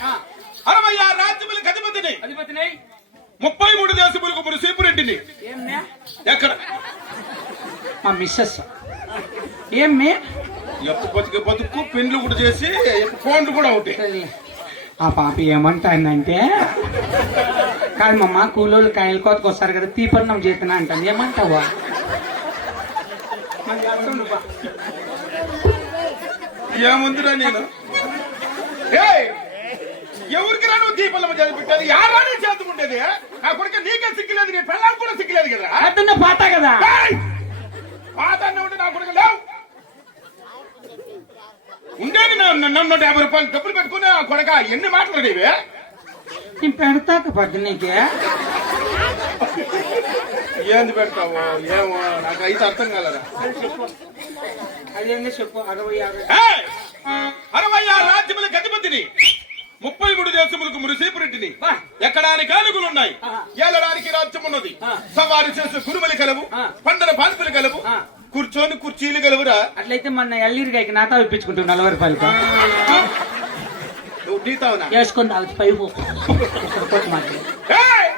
66 రాజ్యములకు అధిపతిని 33 దేశములకు మురిసేపురెడ్డిని. ఎక్కడ మా మిస్సెస్ ఏమి బతుకు పెండ్లు కూడా చేసి ఫోన్లు కూడా ఒకటి. ఆ పాప ఏమంటానంటే కాదు మమ్మ కూలోళ్ళు కాయల కోతకు వస్తారు కదా తీపన్నం చేతున్నా అంటాను. ఏమంటావా ఏముందిరా నేను ఎవరికి రా నువ్వు దీపల్లమ్మ చేసి పెట్టాలి? యారానే చేతుకుంటేది నా కొడుకు నీకే సిగ్గులేదు, నీ పిల్లలకు కూడా సిగ్గులేదు కదా. అతన్న పాత కదా పాత ఉంటే నా కొడుకు లేవు ఉండేది. 150 రూపాయలు డబ్బులు పెట్టుకుని ఆ కొడక ఎన్ని మాటలు ఇవి నేను పెడతాక పద్దు నీకే ఏంది పెడతావు? ఏమో నాకు అయితే అర్థం కాలరా. అదేంటి చెప్పు. 66 రాజ్యములకు అధిపతిని 33 దేశములకు మురిసేపురెడ్డిని. ఎక్కడానికి ఆనుగులున్నాయి, ఏలడానికి రాజ్యం ఉన్నది. సవారి చేసే కురుమలి కలవు, పండన పాన్పులు కలవు, కూర్చొని కుర్చీలు కలవురా. అట్లయితే మొన్న ఎల్లీరికాయకి నాతా ఇప్పించుకుంటావు 40 రూపాయలకి. నువ్వు టీతావునా వేసుకొని తాగుతు పైపు మాట